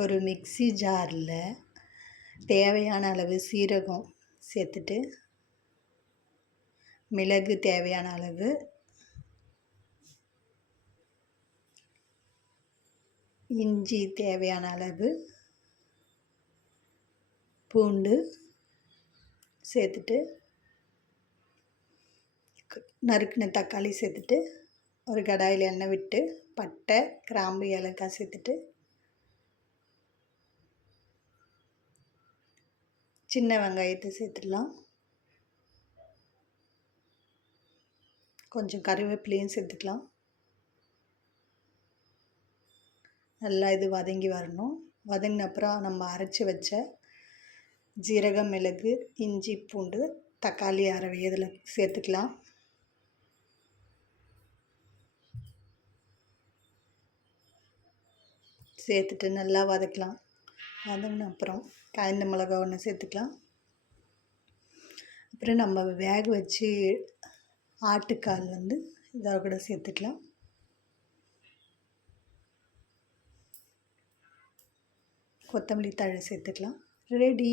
ஒரு மிக்ஸி ஜாரில் தேவையான அளவு சீரகம் சேர்த்துட்டு, மிளகு தேவையான அளவு, இஞ்சி தேவையான அளவு, பூண்டு சேர்த்துட்டு, நறுக்கின தக்காளி சேர்த்துட்டு, ஒரு கடாயில் எண்ணெய் விட்டு பட்டை, கிராம்பு, ஏலக்காய் சேர்த்துட்டு, சின்ன வெங்காயத்தை சேர்த்துடலாம். கொஞ்சம் கருவேப்பிலையும் சேர்த்துக்கலாம். நல்லா இது வதங்கி வரணும். வதங்கின அப்புறம் நம்ம அரைச்சி வச்ச ஜீரகம், மிளகு, இஞ்சி, பூண்டு, தக்காளி அரவை இதில் சேர்த்துக்கலாம். சேர்த்துட்டு நல்லா வதக்கலாம். வதங்கின அப்புறம் காய்ந்த மிளகா ஒன்று சேர்த்துக்கலாம். அப்புறம் நம்ம வேக வச்சு ஆட்டுக்கால் இதை கூட சேர்த்துக்கலாம். கொத்தமல்லி தழை சேர்த்துக்கலாம். ரெடி.